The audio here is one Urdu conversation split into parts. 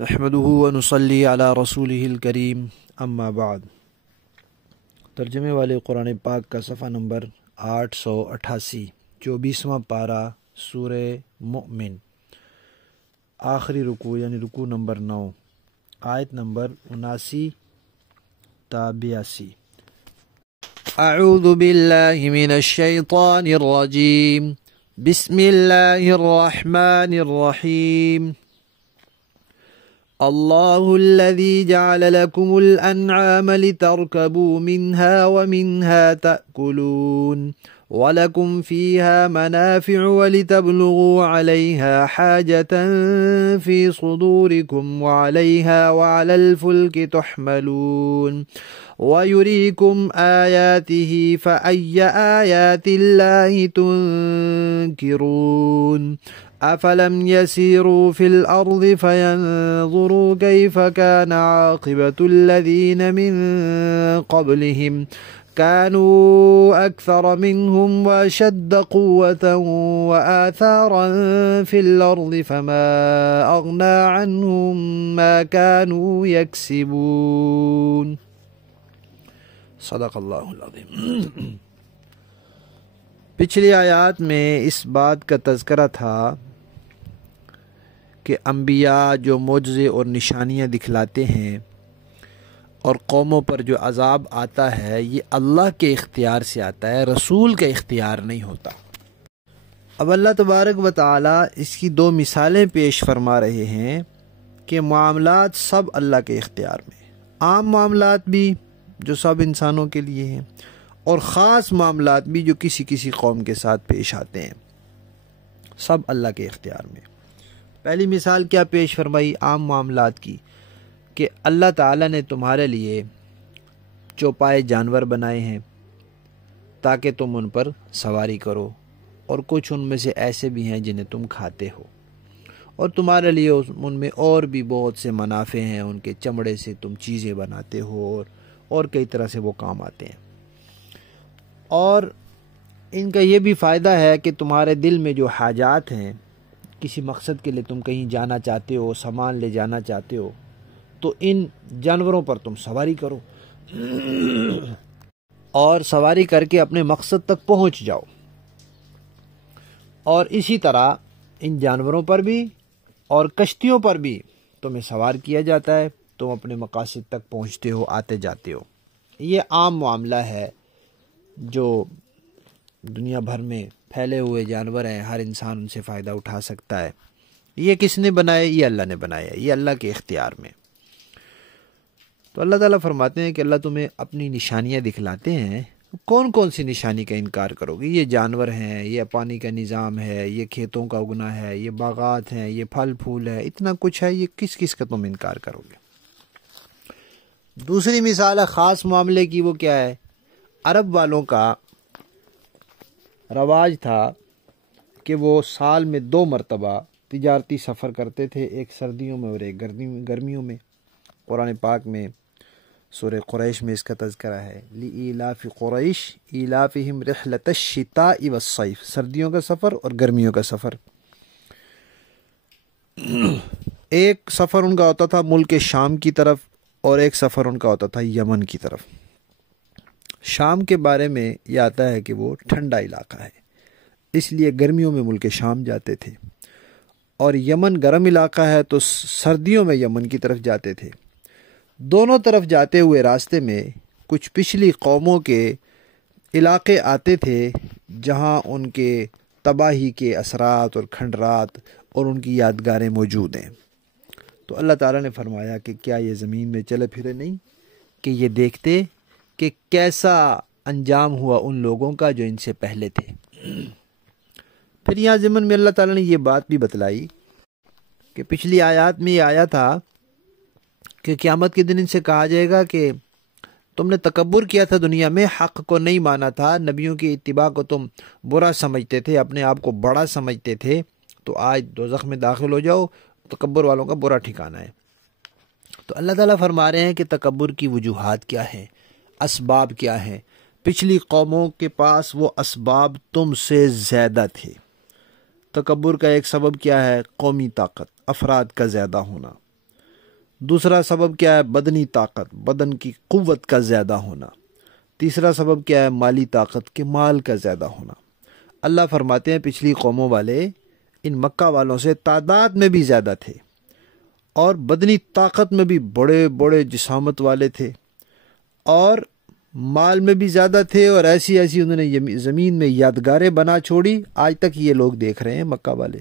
نحمده ونصلي علی رسولہ الکریم اما بعد۔ ترجمے والے قرآن پاک کا صفحہ نمبر 888، 24واں پارہ سورہ مؤمن، آخری رکوع یعنی رکوع نمبر 9، آیت نمبر 79 تا 82۔ اعوذ باللہ من الشیطان الرجیم، بسم اللہ الرحمن الرحیم۔ اللہ الذي جعل لكم الأنعام لتركبوا منها ومنها تأكلون ولكم فيها منافع ولتبلغوا عليها حاجة في صدوركم وعليها وعلى الفلك تحملون ويريكم آياته فأي آيات الله تنكرون أفلم يسيروا في الأرض فينظروا كيف كان عاقبة الذين من قبلهم كانوا أكثر منهم وأشد قوة وآثارا في الأرض فما أغنى عنهم ما كانوا يكسبون۔ صدق اللہ العظیم۔ پچھلی آیات میں اس بات کا تذکرہ تھا کہ انبیاء جو معجزے اور نشانیاں دکھلاتے ہیں اور قوموں پر جو عذاب آتا ہے یہ اللہ کے اختیار سے آتا ہے، رسول کا اختیار نہیں ہوتا۔ اب اللہ تبارک و تعالی اس کی دو مثالیں پیش فرما رہے ہیں کہ معاملات سب اللہ کے اختیار میں، عام معاملات بھی جو سب انسانوں کے لیے ہیں اور خاص معاملات بھی جو کسی کسی قوم کے ساتھ پیش آتے ہیں، سب اللہ کے اختیار میں۔ پہلی مثال کیا پیش فرمائی عام معاملات کی کہ اللہ تعالیٰ نے تمہارے لیے چوپائے جانور بنائے ہیں تاکہ تم ان پر سواری کرو، اور کچھ ان میں سے ایسے بھی ہیں جنہیں تم کھاتے ہو، اور تمہارے لیے ان میں اور بھی بہت سے منافع ہیں، ان کے چمڑے سے تم چیزیں بناتے ہو اور کئی طرح سے وہ کام آتے ہیں۔ اور ان کا یہ بھی فائدہ ہے کہ تمہارے دل میں جو حاجات ہیں، کسی مقصد کے لیے تم کہیں جانا چاہتے ہو، سامان لے جانا چاہتے ہو، تو ان جانوروں پر تم سواری کرو اور سواری کر کے اپنے مقصد تک پہنچ جاؤ۔ اور اسی طرح ان جانوروں پر بھی اور کشتیوں پر بھی تمہیں سوار کیا جاتا ہے، تم اپنے مقاصد تک پہنچتے ہو، آتے جاتے ہو۔ یہ عام معاملہ ہے جو دنیا بھر میں پھیلے ہوئے جانور ہیں، ہر انسان ان سے فائدہ اٹھا سکتا ہے۔ یہ کس نے بنائے؟ یہ اللہ نے بنایا، یہ اللہ کے اختیار میں۔ تو اللہ تعالیٰ فرماتے ہیں کہ اللہ تمہیں اپنی نشانیاں دکھلاتے ہیں، کون کون سی نشانی کا انکار کرو گے؟ یہ جانور ہیں، یہ پانی کا نظام ہے، یہ کھیتوں کا اگنا ہے، یہ باغات ہیں، یہ پھل پھول ہے، اتنا کچھ ہے، یہ کس کس کا تم انکار کرو گے؟ دوسری مثال ہے خاص معاملے کی، وہ کیا ہے؟ عرب والوں کا رواج تھا کہ وہ سال میں 2 مرتبہ تجارتی سفر کرتے تھے، ایک سردیوں میں اور ایک گرمیوں میں۔ قرآن پاک میں سورہ قریش میں اس کا تذکرہ ہے، لِإِيلَافِ قُرَيْشٍ إِيلَافِهِمْ رِحْلَةَ الشِّتَاءِ وَالصَّيْفِ، سردیوں کا سفر اور گرمیوں کا سفر۔ ایک سفر ان کا ہوتا تھا ملک شام کی طرف اور ایک سفر ان کا ہوتا تھا یمن کی طرف۔ شام کے بارے میں یہ آتا ہے کہ وہ ٹھنڈا علاقہ ہے، اس لیے گرمیوں میں ملک شام جاتے تھے، اور یمن گرم علاقہ ہے تو سردیوں میں یمن کی طرف جاتے تھے۔ دونوں طرف جاتے ہوئے راستے میں کچھ پچھلی قوموں کے علاقے آتے تھے جہاں ان کے تباہی کے اثرات اور کھنڈرات اور ان کی یادگاریں موجود ہیں۔ تو اللہ تعالیٰ نے فرمایا کہ کیا یہ زمین میں چلے پھرے نہیں کہ یہ دیکھتے کہ کیسا انجام ہوا ان لوگوں کا جو ان سے پہلے تھے۔ پھر یہاں ضمن میں اللہ تعالیٰ نے یہ بات بھی بتلائی کہ پچھلی آیات میں یہ آیا تھا کہ قیامت کے دن ان سے کہا جائے گا کہ تم نے تکبر کیا تھا دنیا میں، حق کو نہیں مانا تھا، نبیوں کی اتباع کو تم برا سمجھتے تھے، اپنے آپ کو بڑا سمجھتے تھے، تو آج دوزخ میں داخل ہو جاؤ، تکبر والوں کا برا ٹھکانہ ہے۔ تو اللہ تعالیٰ فرما رہے ہیں کہ تکبر کی وجوہات کیا ہیں، اسباب کیا ہیں۔ پچھلی قوموں کے پاس وہ اسباب تم سے زیادہ تھے۔ تکبر کا ایک سبب کیا ہے؟ قومی طاقت، افراد کا زیادہ ہونا۔ دوسرا سبب کیا ہے؟ بدنی طاقت، بدن کی قوت کا زیادہ ہونا۔ تیسرا سبب کیا ہے؟ مالی طاقت کے مال کا زیادہ ہونا۔ اللہ فرماتے ہیں پچھلی قوموں والے ان مکہ والوں سے تعداد میں بھی زیادہ تھے اور بدنی طاقت میں بھی بڑے بڑے جسامت والے تھے اور مال میں بھی زیادہ تھے، اور ایسی ایسی انہوں نے زمین میں یادگاریں بنا چھوڑی، آج تک یہ لوگ دیکھ رہے ہیں مکہ والے۔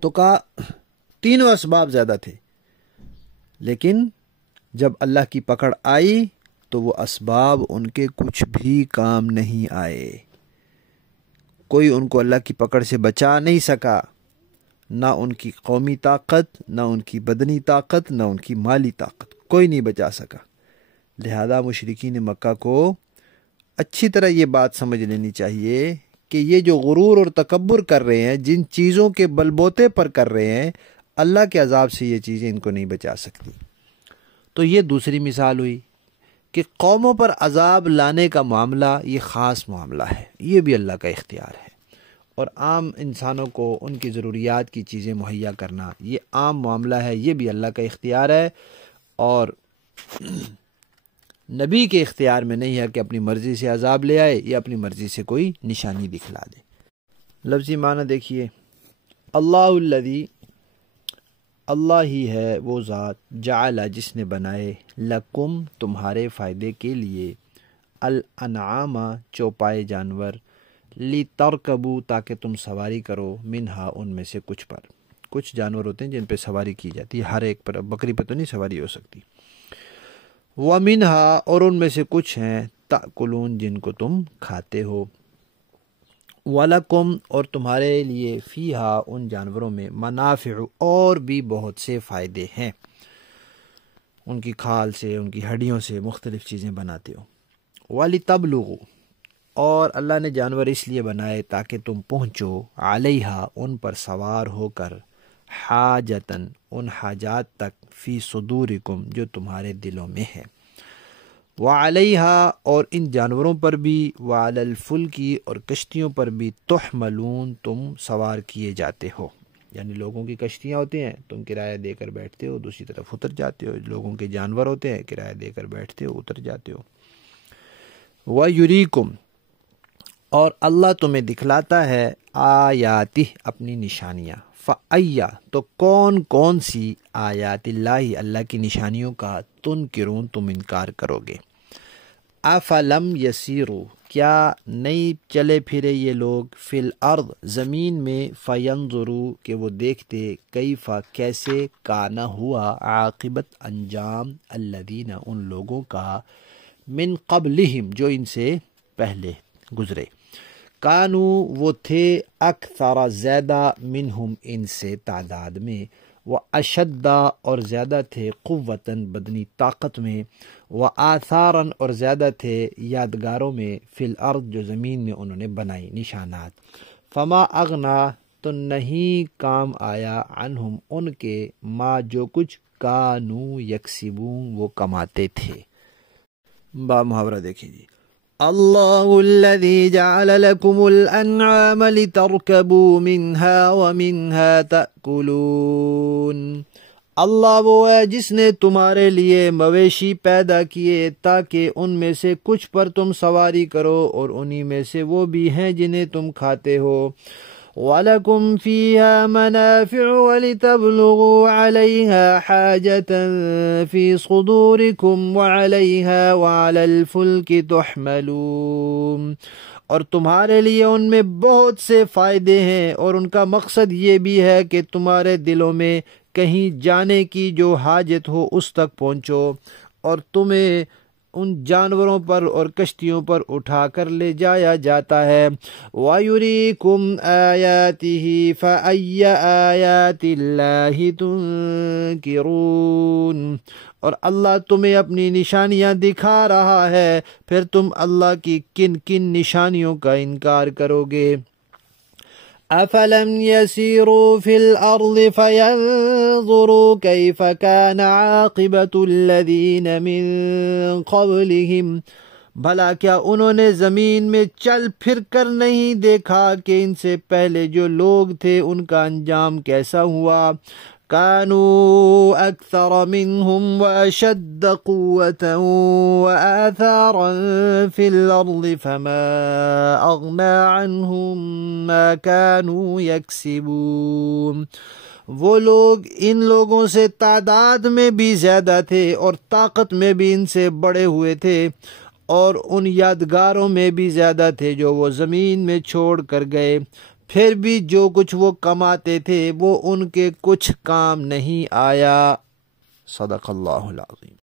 تو کہا تینوں اسباب زیادہ تھے، لیکن جب اللہ کی پکڑ آئی تو وہ اسباب ان کے کچھ بھی کام نہیں آئے، کوئی ان کو اللہ کی پکڑ سے بچا نہیں سکا، نہ ان کی قومی طاقت، نہ ان کی بدنی طاقت، نہ ان کی مالی طاقت، کوئی نہیں بچا سکا۔ لہذا مشرکین مکہ کو اچھی طرح یہ بات سمجھ لینی چاہیے کہ یہ جو غرور اور تکبر کر رہے ہیں، جن چیزوں کے بلبوتے پر کر رہے ہیں، اللہ کے عذاب سے یہ چیزیں ان کو نہیں بچا سکتی۔ تو یہ دوسری مثال ہوئی کہ قوموں پر عذاب لانے کا معاملہ یہ خاص معاملہ ہے، یہ بھی اللہ کا اختیار ہے، اور عام انسانوں کو ان کی ضروریات کی چیزیں مہیا کرنا یہ عام معاملہ ہے، یہ بھی اللہ کا اختیار ہے، اور نبی کے اختیار میں نہیں ہے کہ اپنی مرضی سے عذاب لے آئے یا اپنی مرضی سے کوئی نشانی دکھلا دے۔ لفظی معنی دیکھیے، اللہ الذی، اللہ ہی ہے وہ ذات، جعل جس نے بنائے، لکم تمہارے فائدے کے لیے، الانعام چوپائے جانور، لترکبو تاکہ تم سواری کرو، منہا ان میں سے کچھ پر۔ کچھ جانور ہوتے ہیں جن پہ سواری کی جاتی ہے، ہر ایک پر، بکری پہ تو نہیں سواری ہو سکتی۔ وَمِنْہا اور ان میں سے کچھ ہیں، تأکلون جن کو تم کھاتے ہو، وَلَکُمْ اور تمہارے لیے، فیہا ان جانوروں میں، منافع اور بھی بہت سے فائدے ہیں، ان کی کھال سے، ان کی ہڈیوں سے مختلف چیزیں بناتے ہو۔ وَلِتَبْلُغُوا اور اللہ نے جانور اس لیے بنائے تاکہ تم پہنچو، علیہا ان پر سوار ہو کر، حاجتاً ان حاجات تک، فی صدورکم جو تمہارے دلوں میں ہے، وعلیہا اور ان جانوروں پر بھی، وعلی الفلکی اور کشتیوں پر بھی، تحملون تم سوار کیے جاتے ہو، یعنی لوگوں کی کشتیاں ہوتی ہیں، تم کرایہ دے کر بیٹھتے ہو، دوسری طرف اتر جاتے ہو، لوگوں کے جانور ہوتے ہیں، کرایہ دے کر بیٹھتے ہو، اتر جاتے ہو۔ وَیُریکم اور اللہ تمہیں دکھلاتا ہے، آیاتہ اپنی نشانیاں، فَأَیَّ تو کون کون سی، آیات اللہ اللہ کی نشانیوں کا، تنکرون تم انکار کرو گے۔ افلم یسیروا کیا نہیں چلے پھرے یہ لوگ، فی الارض زمین میں، فینظروا کہ وہ دیکھتے، کیف کیسے، کانا ہوا، عاقبت انجام، الذین ان لوگوں کا، من قبلہم جو ان سے پہلے گزرے، کانو وہ تھے، اکثر زیادہ، منہم ان سے تعداد میں، واشد اور زیادہ تھے، قوتاً بدنی طاقت میں، وآثاراً اور زیادہ تھے یادگاروں میں، فی الارض جو زمین میں انہوں نے بنائی نشانات، فما اغنا تو نہیں کام آیا، عنہم ان کے، ما جو کچھ، کانو یکسبون وہ کماتے تھے۔ با محاورہ دیکھیں جی، اللہ الذی جعل لکم الانعام لترکبوا منہا ومنہا تأکلون، اللہ وہ ہے جس نے تمہارے لیے مویشی پیدا کیے تاکہ ان میں سے کچھ پر تم سواری کرو، اور انہی میں سے وہ بھی ہیں جنہیں تم کھاتے ہو۔ وَلَكُمْ فِيهَا مَنَافِعُ وَلِتَبْلُغُوا عَلَيْهَا حَاجَةً فِي صُدُورِكُمْ وَعَلَيْهَا وَعَلَى الْفُلْكِ تُحْمَلُونَ اور تمہارے لیے ان میں بہت سے فائدے ہیں، اور ان کا مقصد یہ بھی ہے کہ تمہارے دلوں میں کہیں جانے کی جو حاجت ہو اس تک پہنچو، اور تمہیں ان جانوروں پر اور کشتیوں پر اٹھا کر لے جایا جاتا ہے۔ وَيُرِيكُمْ آيَاتِهِ فَأَيَّ آيَاتِ اللَّهِ تُنْكِرُونَ اور اللہ تمہیں اپنی نشانیاں دکھا رہا ہے، پھر تم اللہ کی کن کن نشانیوں کا انکار کرو گے۔ أَفَلَمْ يَسِيرُوا فِي الْأَرْضِ فَيَنْظُرُوا كَيْفَ كَانَ عَاقِبَةُ الَّذِينَ مِنْ قَبْلِهِمْ بھلا کیا انہوں نے زمین میں چل پھر کر نہیں دیکھا کہ ان سے پہلے جو لوگ تھے ان کا انجام کیسا ہوا۔ كانوا أكثر منهم وأشد قوة وآثارا في الأرض فما أغنى عنهم ما كانوا يكسبون. وہ لوگ ان لوگوں سے تعداد میں بھی زیادہ تھے اور طاقت میں بھی ان سے بڑے ہوئے تھے اور ان یادگاروں میں بھی زیادہ تھے جو وہ زمین میں چھوڑ کر گئے، پھر بھی جو کچھ وہ کماتے تھے وہ ان کے کچھ کام نہیں آیا۔ صدق اللہ العظیم۔